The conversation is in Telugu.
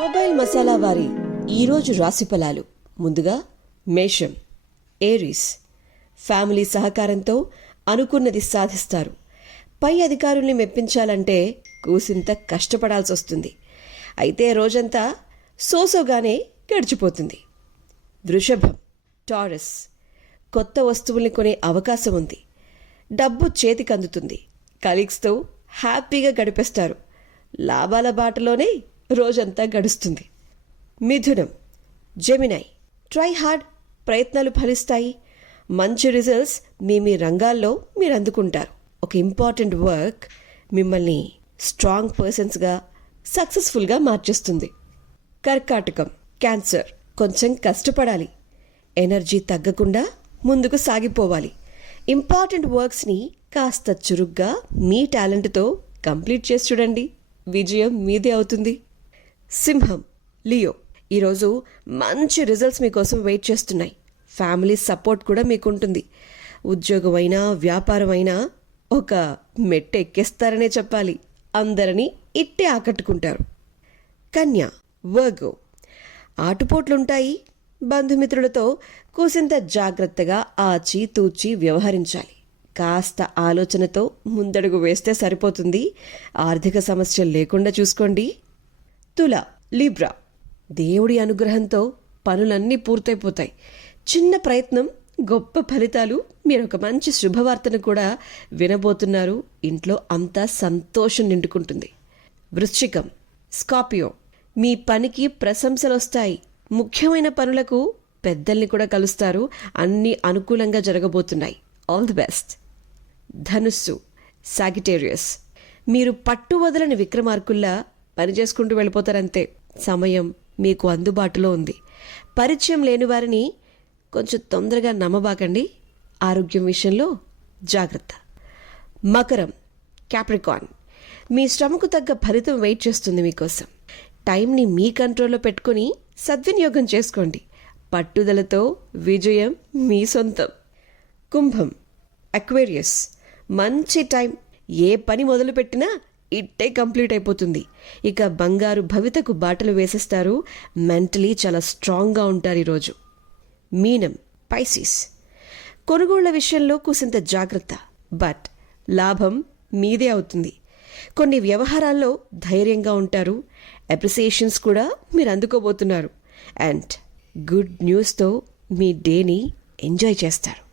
మొబైల్ మసాలా వారి ఈరోజు రాశి ఫలాలు. ముందుగా మేషం, ఏరీస్. ఫ్యామిలీ సహకారంతో అనుకున్నది సాధిస్తారు. పై అధికారుల్ని మెప్పించాలంటే కూసింత కష్టపడాల్సి వస్తుంది. అయితే రోజంతా సోసోగానే గడిచిపోతుంది. వృషభం, టారస్. కొత్త వస్తువుల్ని కొనే అవకాశం ఉంది. డబ్బు చేతికి అందుతుంది. కలీగ్స్తో హ్యాపీగా గడిపేస్తారు. లాభాల బాటలోనే రోజంతా గడుస్తుంది. మిథునం, జెమినై. ట్రై హార్డ్, ప్రయత్నాలు ఫలిస్తాయి. మంచి రిజల్ట్స్ మీ రంగాల్లో మీరు అందుకుంటారు. ఒక ఇంపార్టెంట్ వర్క్ మిమ్మల్ని స్ట్రాంగ్ పర్సన్స్గా, సక్సెస్ఫుల్గా మార్చేస్తుంది. కర్కాటకం, క్యాన్సర్. కొంచెం కష్టపడాలి. ఎనర్జీ తగ్గకుండా ముందుకు సాగిపోవాలి. ఇంపార్టెంట్ వర్క్స్ని కాస్త చురుగ్గా మీ టాలెంట్తో కంప్లీట్ చేసి చూడండి. విజయం మీదే అవుతుంది. సింహం, లియో. ఈరోజు మంచి రిజల్ట్స్ మీకోసం వెయిట్ చేస్తున్నాయి. ఫ్యామిలీ సపోర్ట్ కూడా మీకుంటుంది. ఉద్యోగం అయినా వ్యాపారం అయినా ఒక మెట్టు ఎక్కేస్తారనే చెప్పాలి. అందరినీ ఇట్టే ఆకట్టుకుంటారు. కన్య, వర్గో. ఆటుపోట్లుంటాయి. బంధుమిత్రులతో కూసింత జాగ్రత్తగా ఆచి తూచి వ్యవహరించాలి. కాస్త ఆలోచనతో ముందడుగు వేస్తే సరిపోతుంది. ఆర్థిక సమస్యలు లేకుండా చూసుకోండి. తుల, లిబ్రా. దేవుడి అనుగ్రహంతో పనులన్నీ పూర్తయిపోతాయి. చిన్న ప్రయత్నం, గొప్ప ఫలితాలు. మీరు ఒక మంచి శుభవార్తను కూడా వినబోతున్నారు. ఇంట్లో అంతా సంతోషం నిండుకుంటుంది. వృశ్చికం, స్కార్పియో. మీ పనికి ప్రశంసలు వస్తాయి. ముఖ్యమైన పనులకు పెద్దల్ని కూడా కలుస్తారు. అన్నీ అనుకూలంగా జరగబోతున్నాయి. All the best. ధనుస్సు, సాగిటేరియస్. మీరు పట్టు వదలని విక్రమార్కుల్లా పనిచేసుకుంటూ వెళ్ళిపోతారంతే. సమయం మీకు అందుబాటులో ఉంది. పరిచయం లేని వారిని కొంచెం తొందరగా నమ్మబాకండి. ఆరోగ్యం విషయంలో జాగ్రత్త. మకరం, క్యాప్రికాన్. మీ శ్రమకు తగ్గ ఫలితం వెయిట్ చేస్తుంది మీకోసం. టైంని మీ కంట్రోల్లో పెట్టుకుని సద్వినియోగం చేసుకోండి. పట్టుదలతో విజయం మీ సొంతం. కుంభం, అక్వేరియస్. మంచి టైం. ఏ పని మొదలుపెట్టినా ఇట్టే కంప్లీట్ అయిపోతుంది. ఇక బంగారు భవితకు బాటలు వేసేస్తారు. మెంటలీ చాలా స్ట్రాంగ్గా ఉంటారు ఈరోజు. మీనం, పైసిస్. కొనుగోళ్ల విషయంలో కూసింత జాగ్రత్త. బట్ లాభం మీదే అవుతుంది. కొన్ని వ్యవహారాల్లో ధైర్యంగా ఉంటారు. అప్రిసియేషన్స్ కూడా మీరు అందుకోబోతున్నారు. అండ్ గుడ్ న్యూస్తో మీ డేని ఎంజాయ్ చేస్తారు.